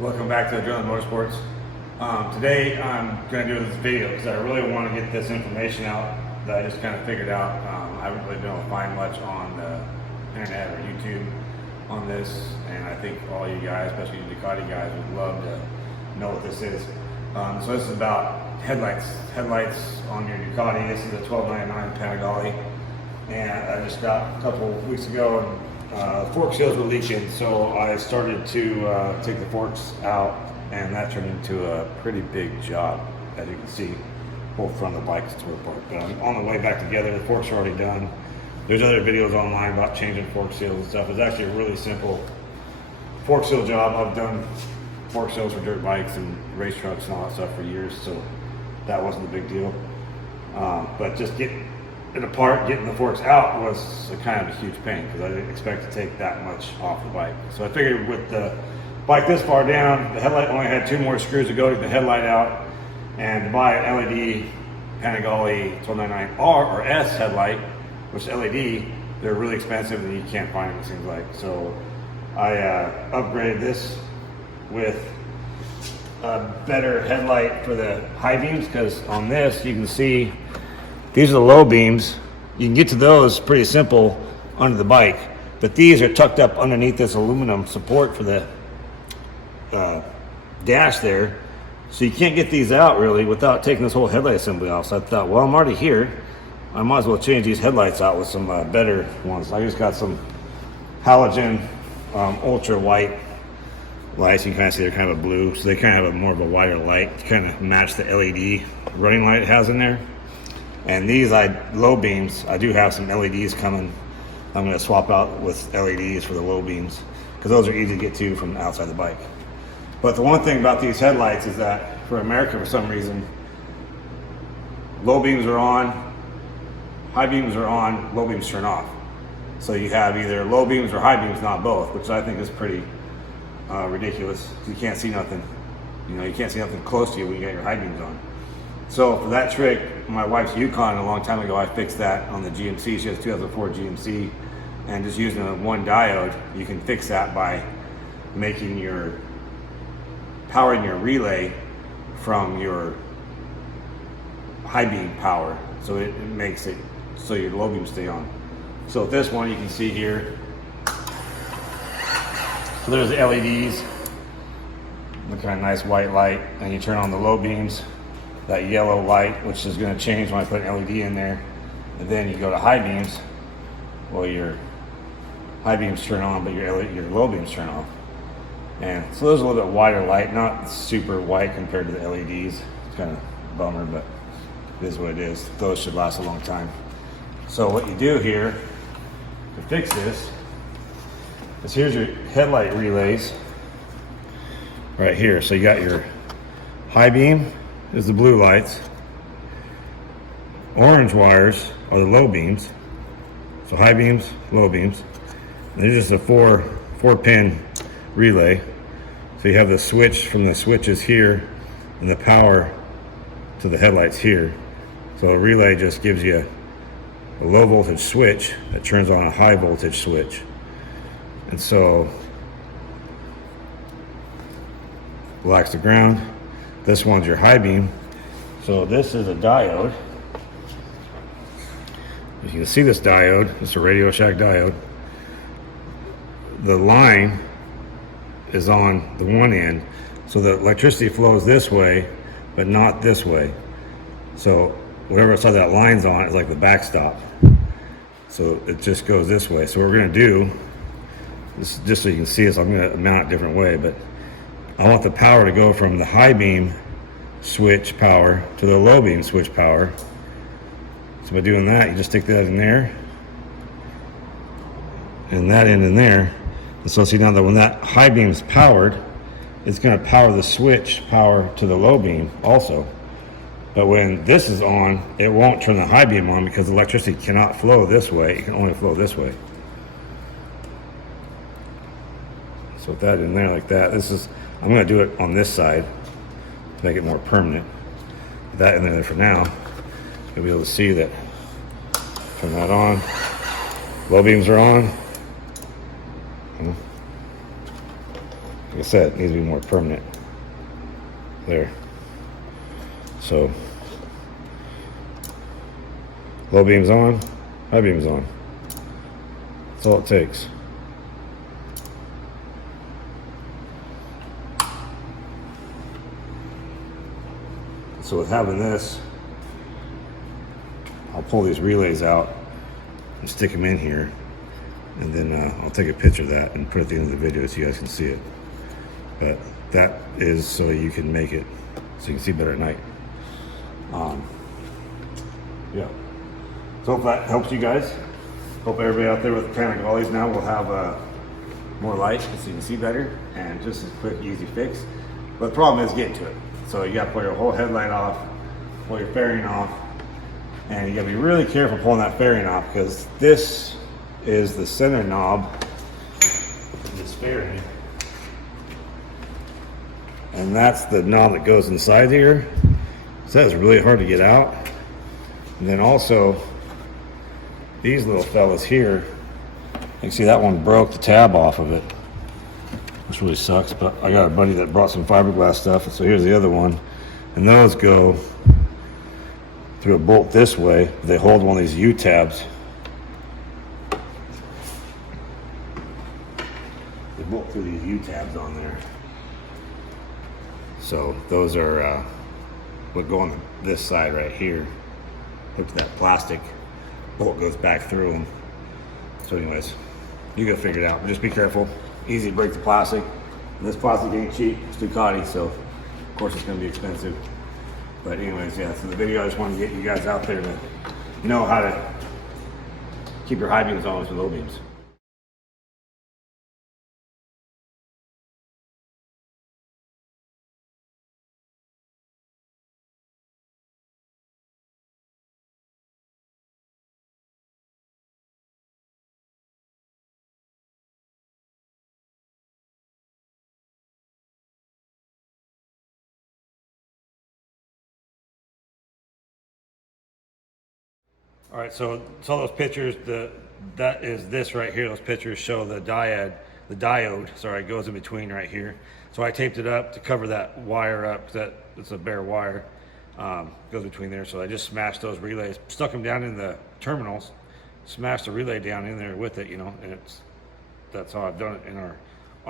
Welcome back to Adrenaline Motorsports. Today I'm going to do this video because I really want to get this information out that I just kind of figured out. I haven't really been able to find much on the internet or YouTube on this, and I think all you guys, especially you Ducati guys, would love to know what this is. So this is about headlights on your Ducati. This is a 1299 Panigale, and I just got a couple weeks ago and fork seals were leaking, so I started to take the forks out, and that turned into a pretty big job. As you can see, both front of the bike is tore apart. But I'm on the way back together. The forks are already done. There's other videos online about changing fork seals and stuff. It's actually a really simple fork seal job. I've done fork seals for dirt bikes and race trucks and all that stuff for years, so that wasn't a big deal. But just getting it apart, getting the forks out was kind of a huge pain because I didn't expect to take that much off the bike. So I figured with the bike this far down, the headlight only had 2 more screws to go to get the headlight out, and to buy an LED Panigale 1299R or S headlight, which is LED, they're really expensive and you can't find them, it seems like. So I upgraded this with a better headlight for the high beams, because on this you can see these are the low beams. You can get to those pretty simple under the bike, but these are tucked up underneath this aluminum support for the dash there. So you can't get these out really without taking this whole headlight assembly off. So I thought, well, I'm already here. I might as well change these headlights out with some better ones. I just got some halogen ultra white lights. You can kind of see they're kind of a blue, so they kind of have more of a wider light to kind of match the LED running light it has in there. And these low beams, I do have some LEDs coming. I'm going to swap out with LEDs for the low beams because those are easy to get to from outside the bike. But the one thing about these headlights is that for America, for some reason, low beams are on, high beams are on, low beams turn off. So you have either low beams or high beams, not both, which I think is pretty ridiculous. You can't see nothing. You know, you can't see nothing close to you when you got your high beams on. So for that trick, my wife's Yukon a long time ago, I fixed that on the GMC. She has a 2004 GMC, and just using a 1 diode, you can fix that by powering your relay from your high beam power. So it makes it so your low beams stay on. So with this one, you can see here, so there's the LEDs, the kind of nice white light, and you turn on the low beams, that yellow light, which is going to change when I put an LED in there. And then you go to high beams, well, your high beams turn on, but your low beams turn off. And so there's a little bit wider light, not super white compared to the LEDs. It's kind of a bummer, but it is what it is. Those should last a long time. So what you do here to fix this is here's your headlight relays right here. So you got your high beam is the blue lights. Orange wires are the low beams. So high beams, low beams. And they're just a four pin relay. So you have the switch from the switches here and the power to the headlights here. So a relay just gives you a low voltage switch that turns on a high voltage switch. And so blacks the ground. This one's your high beam. So this is a diode. You can see this diode. It's a Radio Shack diode. The line is on the one end, so the electricity flows this way, but not this way. So whatever side that line's on is like the backstop. So it just goes this way. So what we're going to do, this, just so you can see this, I'm going to mount it a different way, but I want the power to go from the high beam switch power to the low beam switch power. So by doing that, you just stick that in there and that end in there. And so see now that when that high beam is powered, it's going to power the switch power to the low beam also. But when this is on, it won't turn the high beam on because the electricity cannot flow this way. It can only flow this way. So with that in there like that, I'm going to do it on this side to make it more permanent. That in there for now. You'll be able to see that. Turn that on. Low beams are on. like I said, it needs to be more permanent there. So low beams on, high beams on. That's all it takes. So with having this, I'll pull these relays out and stick them in here, and then I'll take a picture of that and put it at the end of the video so you guys can see it. But that is so you can make it so you can see better at night. Yeah. So hope that helps you guys. Hope everybody out there with the Panigales now will have more light so you can see better, and just a quick, easy fix. But the problem is getting to it. So you got to pull your whole headlight off, pull your fairing off, and you got to be really careful pulling that fairing off, because this is the center knob of this fairing, and that's the knob that goes inside here. So that's really hard to get out. And then also these little fellas here, you can see that one broke the tab off of it, which really sucks, but I got a buddy that brought some fiberglass stuff, and so here's the other one, and those go through a bolt this way. They hold one of these U-tabs. They bolt through these U-tabs on there. So those are what go on this side right here. Look at that plastic bolt goes back through them. So anyways, you gotta figure it out. But just be careful. Easy to break the plastic. And this plastic ain't cheap. It's Ducati, so of course it's gonna be expensive. But anyways, yeah, so the video, I just wanted to get you guys out there to know how to keep your high beams on with low beams. All right, so those pictures, that is this right here. Those pictures show the diode, sorry, goes in between right here. So I taped it up to cover that wire up. It's a bare wire, goes between there. So I just smashed those relays, stuck them down in the terminals, smashed the relay down in there with it, you know, and that's how I've done it in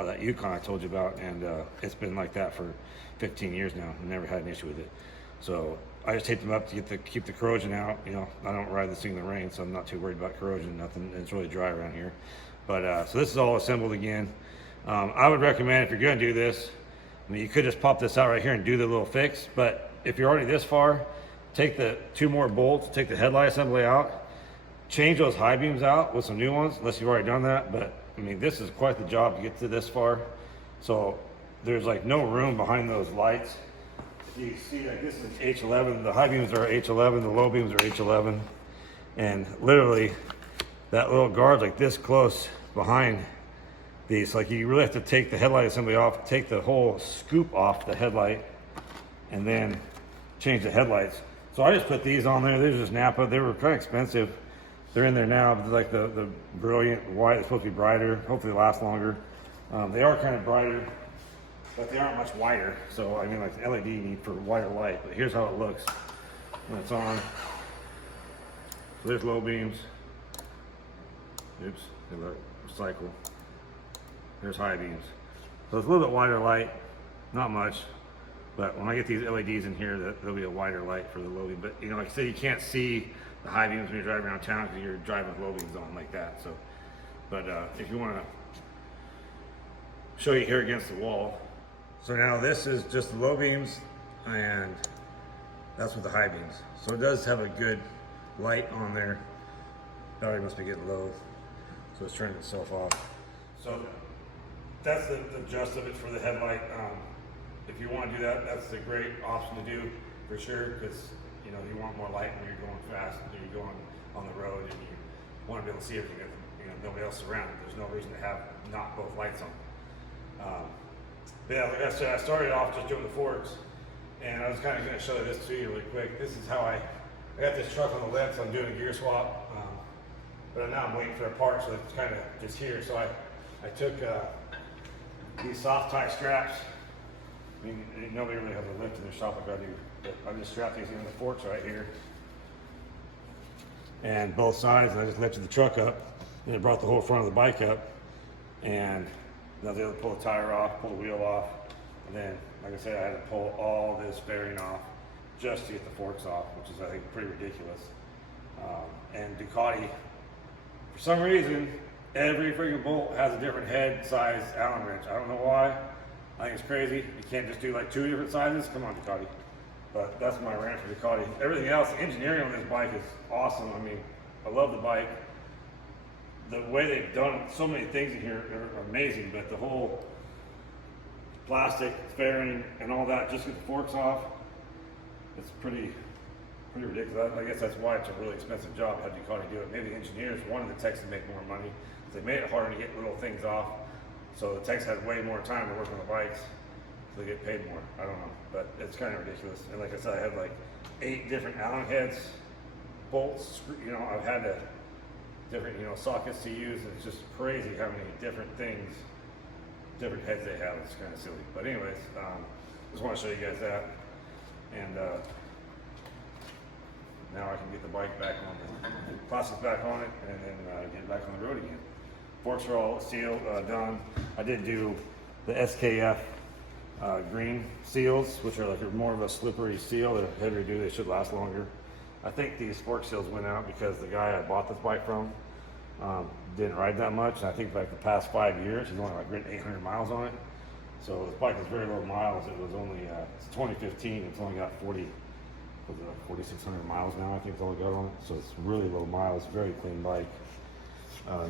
that Yukon I told you about, and it's been like that for 15 years now. I've never had an issue with it. So I just taped them up to keep the corrosion out. You know, I don't ride this thing in the rain, so I'm not too worried about corrosion. Nothing. It's really dry around here. But so this is all assembled again. I would recommend, if you're going to do this, I mean, you could just pop this out right here and do the little fix. But if you're already this far, take the 2 more bolts, take the headlight assembly out, change those high beams out with some new ones, unless you've already done that. But I mean, this is quite the job to get to this far. So there's like no room behind those lights. You see, like, this is H11. The high beams are H11, the low beams are H11, and literally that little guard's like this close behind these. Like, you really have to take the headlight assembly off, take the whole scoop off the headlight, and then change the headlights. So I just put these on there. These are just Napa. They were kind of expensive. They're in there now, but like the brilliant white. They're supposed to be brighter. Hopefully last longer. They are kind of brighter, but they aren't much wider. So I mean, like the LED you need for wider light. But here's how it looks when it's on. So there's low beams. Oops, they look recycle. There's high beams. So it's a little bit wider light, not much. But when I get these LEDs in here, there'll be a wider light for the low beam. But you know, like I said, you can't see the high beams when you're driving around town because you're driving with low beams on like that. So, but if you want to show you here against the wall. So now this is just the low beams, and that's with the high beams. So it does have a good light on there. Battery must be getting low, so it's turning itself off. So that's the gist of it for the headlight. If you want to do that, that's a great option to do for sure, because you know you want more light when you're going fast, when you're going on the road, and you want to be able to see everything. If, you know, nobody else is around. There's no reason to have not both lights on. But yeah, like I said, I started off just doing the forks, and I was kind of going to show this to you really quick. This is how I got this truck on the lift, so I'm doing a gear swap, but now I'm waiting for a part, so it's kind of just here. So I took these soft tie straps. I mean, nobody really has a lift in their shop like I do. But I just strapped these in the forks right here. And both sides, I just lifted the truck up, and it brought the whole front of the bike up. And now they had to pull the tire off, pull the wheel off, and then, like I said, I had to pull all this fairing off just to get the forks off, which is, I think, pretty ridiculous. And Ducati, for some reason, every freaking bolt has a different head size Allen wrench. I don't know why. I think it's crazy. You can't just do like 2 different sizes. Come on, Ducati. But that's my rant for Ducati. Everything else, the engineering on this bike is awesome. I mean, I love the bike. The way they've done so many things in here are amazing, but the whole plastic fairing and all that, just get the forks off, it's pretty ridiculous. I guess that's why it's a really expensive job to have Ducati do it. Maybe the engineers wanted the techs to make more money. They made it harder to get little things off, so the techs had way more time to work on the bikes, so they get paid more. I don't know, but it's kind of ridiculous. And like I said, I have like 8 different Allen heads, bolts. You know, I've had different sockets to use. It's just crazy how many different things, different heads they have. It's kind of silly. But anyways, just want to show you guys that, and now I can get the bike back on the plastic back on it, and then get back on the road again. Forks are all sealed, done. I did do the SKF green seals, which are like more of a slippery seal. They're heavier duty. They should last longer. I think these fork seals went out because the guy I bought this bike from didn't ride that much. And I think like the past 5 years, he's only like ridden 800 miles on it. So this bike is very low miles. It was only it's 2015. It's only got 4,600 miles now. I think it's all got on it. So it's really low miles. Very clean bike.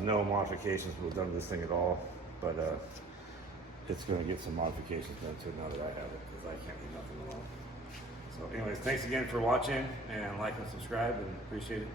No modifications were done to this thing at all. But it's going to get some modifications done to it now that I have it, because I can't leave nothing alone. So anyways, thanks again for watching, and like and subscribe, and appreciate it.